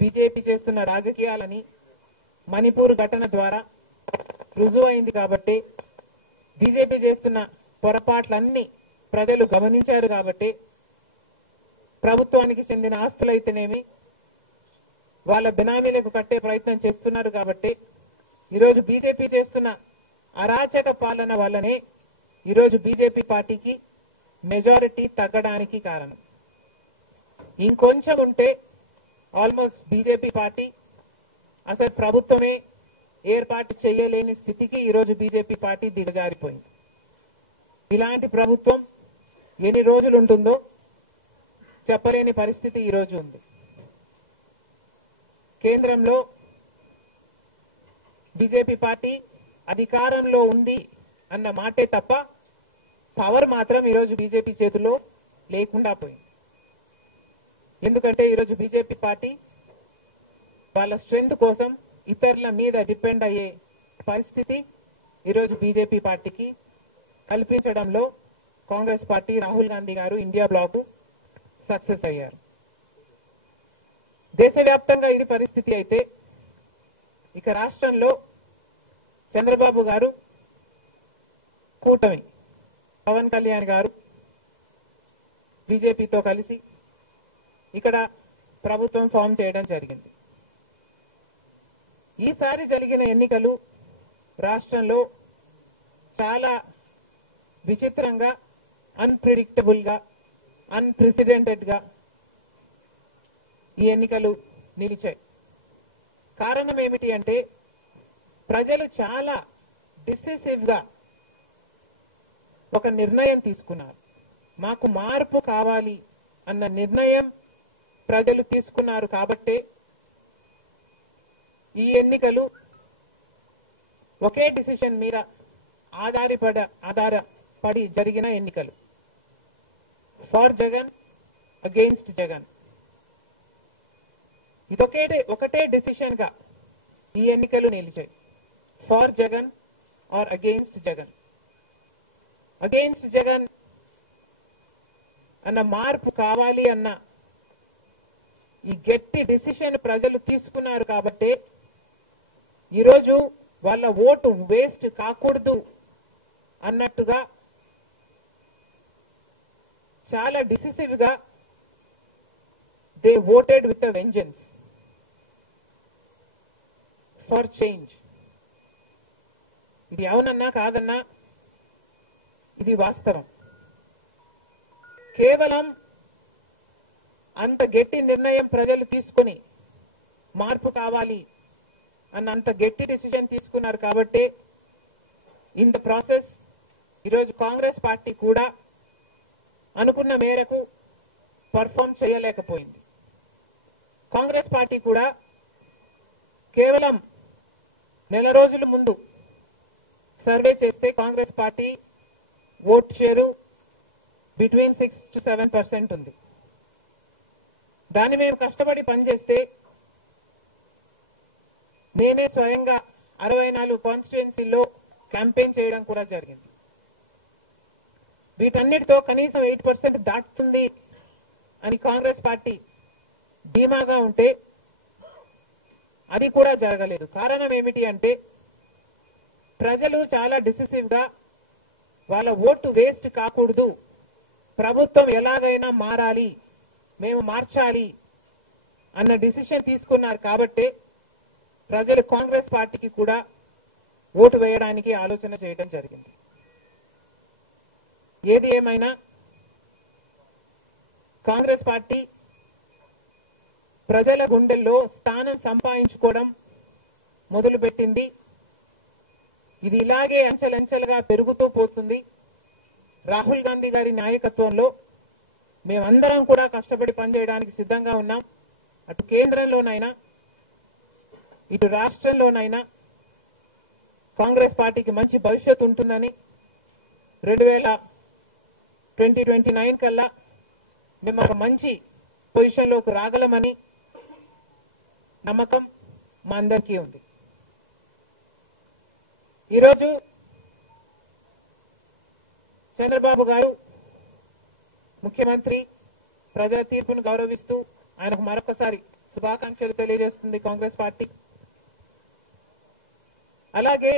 BJP చేస్తున్న రాజకీయాలని మణిపూర్ ఘటన ద్వారా రుజువైంది కాబట్టి, బీజేపీ చేస్తున్న పొరపాట్లన్నీ ప్రజలు గమనించారు కాబట్టి, ప్రభుత్వానికి చెందిన ఆస్తులైతేనేమి వాళ్ళ బినామీలకు కట్టే ప్రయత్నం చేస్తున్నారు కాబట్టి, ఈరోజు బీజేపీ చేస్తున్న అరాచక పాలన వల్లనే ఈరోజు బీజేపీ పార్టీకి మెజారిటీ తగ్గడానికి కారణం. ఇంకొంచెం ఉంటే ఆల్మోస్ట్ బీజేపీ పార్టీ అసలు ప్రభుత్వమే ఏర్పాటు చేయలేని స్థితికి ఈరోజు బీజేపీ పార్టీ దిగజారిపోయింది. ఇలాంటి ప్రభుత్వం ఎన్ని రోజులు ఉంటుందో చెప్పలేని పరిస్థితి ఈరోజు ఉంది. కేంద్రంలో బీజేపీ పార్టీ అధికారంలో ఉంది అన్న మాటే తప్ప పవర్ మాత్రం ఈరోజు బీజేపీ చేతుల్లో లేకుండా పోయింది. ఎందుకంటే ఈరోజు బీజేపీ పార్టీ వాళ్ళ స్ట్రెంగ్త్ కోసం ఇతరుల మీద డిపెండ్ అయ్యే పరిస్థితి ఈరోజు బీజేపీ పార్టీకి కల్పించడంలో కాంగ్రెస్ పార్టీ, రాహుల్ గాంధీ గారు, ఇండియా బ్లాక్ సక్సెస్ అయ్యారు. దేశవ్యాప్తంగా ఇది పరిస్థితి అయితే, ఇక రాష్ట్రంలో చంద్రబాబు గారు కూటమి, పవన్ కళ్యాణ్ గారు బీజేపీతో కలిసి ఇక్కడ ప్రభుత్వం ఫామ్ చేయడం జరిగింది. ఈసారి జరిగిన ఎన్నికలు రాష్ట్రంలో చాలా విచిత్రంగా, అన్ప్రిడిక్టబుల్ గా, అన్ప్రెసిడెంటెడ్ గా ఈ ఎన్నికలు నిలిచాయి. కారణం ఏమిటి అంటే, ప్రజలు చాలా డిసిసివ్ గా ఒక నిర్ణయం తీసుకున్నారు. మాకు మార్పు కావాలి అన్న నిర్ణయం ప్రజలు తీసుకున్నారు కాబట్టే ఈ ఎన్నికలు ఒకే డిసిషన్ మీద ఆధారపడి జరిగిన ఎన్నికలు. For Jagan, against Jagan. ఒకటే డిసిషన్ గా ఈ ఎన్నికలు నిలిచాయి. For Jagan or against Jagan. Against Jagan అన్న మార్పు కావాలి అన్న ఈ గట్టి డిసిషన్ ప్రజలు తీసుకున్నారు కాబట్టి ఈరోజు వాళ్ళ ఓటు వేస్ట్ కాకూడదు అన్నట్టుగా చాలా డిసిసివ్ గా they voted with a vengeance for change. ఇది అవునన్నా కాదన్నా ఇది వాస్తవం. కేవలం అంత గట్టి నిర్ణయం ప్రజలు తీసుకుని మార్పు కావాలి అన్న అంత గట్టి డిసిజన్ తీసుకున్నారు కాబట్టి ఇన్ ద ప్రాసెస్ ఈరోజు కాంగ్రెస్ పార్టీ కూడా అనుకున్న మేరకు పర్ఫార్మ్ చేయలేకపోయింది. కాంగ్రెస్ పార్టీ కూడా కేవలం నెల రోజుల ముందు సర్వే చేస్తే Congress party vote share between 6 to 7% ఉంది. దాన్ని మేము కష్టపడి పనిచేస్తే నేనే స్వయంగా 64 కాన్స్టిట్యుయెన్సీల్లో క్యాంపెయిన్ చేయడం కూడా జరిగింది. వీటన్నిటితో కనీసం 8% దాటుతుంది అని కాంగ్రెస్ పార్టీ ధీమాగా ఉంటే అది కూడా జరగలేదు. కారణం ఏమిటి అంటే, ప్రజలు చాలా డిసిసివ్ గా వాళ్ళ ఓటు వేస్ట్ కాకూడదు, ప్రభుత్వం ఎలాగైనా మారాలి, మేము మార్చాలి అన్న డిసిషన్ తీసుకున్నారు కాబట్టి ప్రజలు కాంగ్రెస్ పార్టీకి కూడా ఓటు వేయడానికి ఆలోచన చేయడం జరిగింది. ఏది ఏమైనా కాంగ్రెస్ పార్టీ ప్రజల గుండెల్లో స్థానం సంపాదించుకోవడం మొదలుపెట్టింది. ఇది ఇలాగే అంచెలంచెలుగా పెరుగుతూ పోతుంది. రాహుల్ గాంధీ గారి నాయకత్వంలో మేమందరం కూడా కష్టపడి పనిచేయడానికి సిద్ధంగా ఉన్నాం. అటు కేంద్రంలోనైనా ఇటు రాష్ట్రంలోనైనా కాంగ్రెస్ పార్టీకి మంచి భవిష్యత్తు ఉంటుందని, 2029 కల్లా మేము ఒక మంచి పొజిషన్లోకి రాగలమని నమ్మకం మా అందరికీ ఉంది. ఈరోజు చంద్రబాబు గారు ముఖ్యమంత్రి ప్రజల తీర్పును గౌరవిస్తూ ఆయనకు మరొకసారి శుభాకాంక్షలు తెలియజేస్తుంది కాంగ్రెస్ పార్టీ. అలాగే